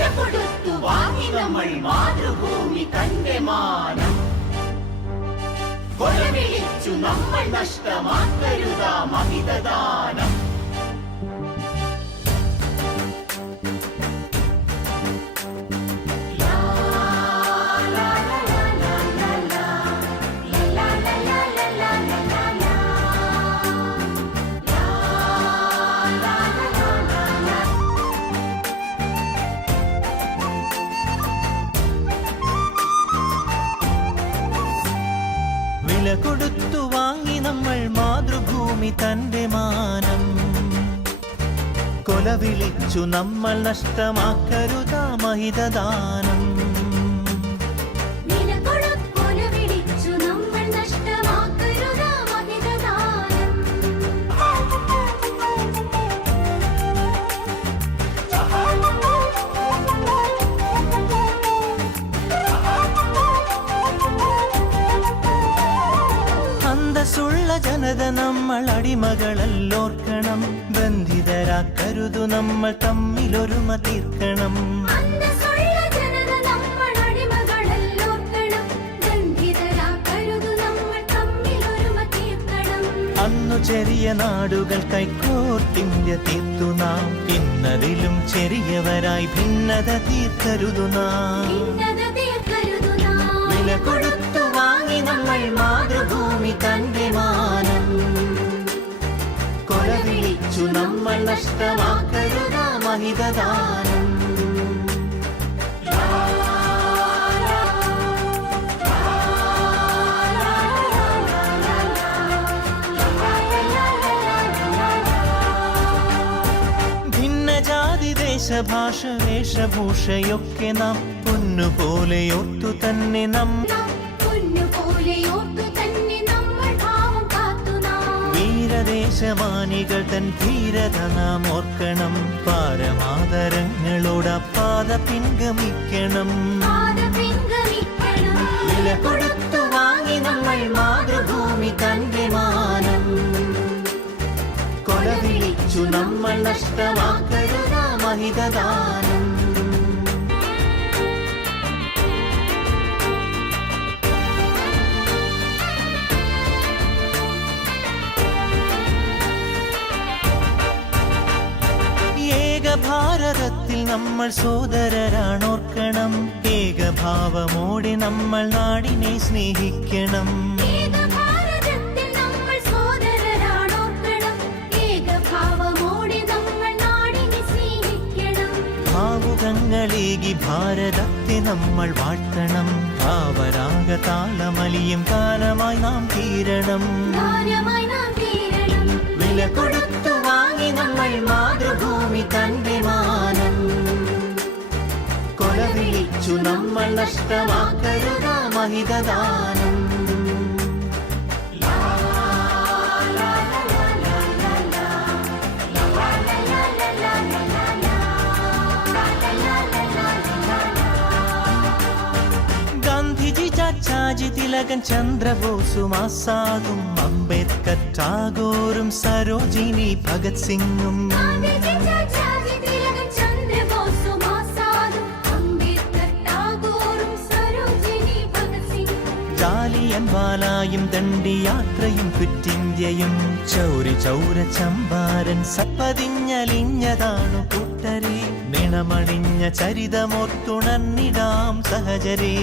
വില കൊടുത്തു വാങ്ങി നമ്മൾ മാതൃഭൂമി തന്റെ മാനം. കൊലവിളിച്ചു നമ്മൾ നഷ്ടമാക്കരുതാം അമിതദാനം. വില കൊടുത്തു വാങ്ങി നമ്മൾ മാതൃഭൂമി തന്റെ മാനം. കൊല വിളിച്ചു നമ്മൾ നഷ്ടമാക്കരുതാ മഹിതദാനം. അന്തസ്സുള്ള ജനത നമ്മൾ അടിമകളല്ലോർക്കണം. ബന്ധിതരാക്കരുതു നമ്മൾ തമ്മിലൊരുമ തീർക്കണം. അന്നു ചെറിയ നാടുകൾ കൈക്കോർത്തിന്ത്യ തീർത്തു നാം. ഇന്നതിലും ചെറിയവരായി ഭിന്നത തീർക്കരുതു നാം. വില കൊടുത്തു വാങ്ങി നമ്മൾ മാതൃഭൂമി തന്റെ മാനം. കൊല വിളിച്ചു നമ്മൾ നഷ്ടമാക്കരുതാ മഹിതദാനം. ഭിന്നജാതി ദേശഭാഷ വേഷഭൂഷയൊക്കെ നാം പൊന്നുപോലെയോർത്തു തന്നെ വീരദേശമാനികൾ തൻ ധീരത നാം ഓർക്കണം. പാരമാതരങ്ങളോട് പാത പിൻഗമിക്കണം. വില കൊടുത്തു വാങ്ങി നമ്മൾ മാതൃഭൂമി തന്റെ മാനം. കൊല വിളിച്ചു നമ്മൾ നഷ്ടമാക്കരുതാ മഹിതദാനം. ഭാരതത്തിൽ നമ്മൾ സോദരരാണോർക്കണം. ഏകഭാവമോടെ നമ്മൾ നാടിനെ സ്നേഹിക്കണം. ഭാവുകങ്ങളേകി ഭാരതത്തെ നമ്മൾ വാഴ്ത്തണം. ഭാവരാഗ താളമലിയും കാലമായി നാം തീരണം. വില കൊടുത്തു വാങ്ങി നമ്മൾ മാതൃഭൂമി തന്റെ മാനം. കൊല വിളിച്ചു നമ്മൾ നഷ്ടമാക്കരുതാ മഹിതദാനം. ഗാന്ധിജി, ചാച്ചാജി, തിലകൻ, ചന്ദ്രബോസും ആസാദും അംബേദ്കർ, ടാഗോറും സരോജിനി, ഭഗത് സിംഗും ജാലിയൻവാലായും ദണ്ഡിയാത്രയും ക്വിറ്റിന്ത്യയും ചൗരി ചൗര ചമ്പാരൻ സപ്പതിഞ്ഞലിഞ്ഞതാണു കൂട്ടരെ. നിണമണിഞ്ഞ ചരിതമോർത്തുണർന്നിടാം സഹചരേ.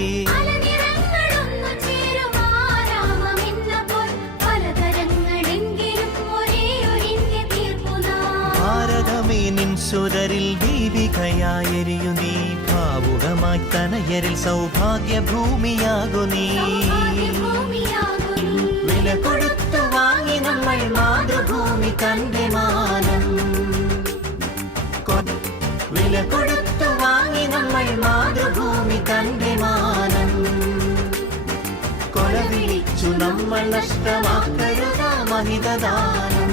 ഭാരതമേ നിൻ സുരരിൽ ദീപികയായെരിയു നീ. ഭാവുകമായി തനയരിൽ സൗഭാഗ്യഭൂമിയാകു നീ. വില കൊടുത്തു വാങ്ങി നമ്മൾ മാതൃഭൂമി തന്റെ മാനം. വില കൊടുത്തു വാങ്ങി നമ്മൾ മാതൃഭൂമി തന്റെ മാനം. കൊല വിളിച്ചു നമ്മൾ നഷ്ടമാക്കരുതാ മഹിതദാനം.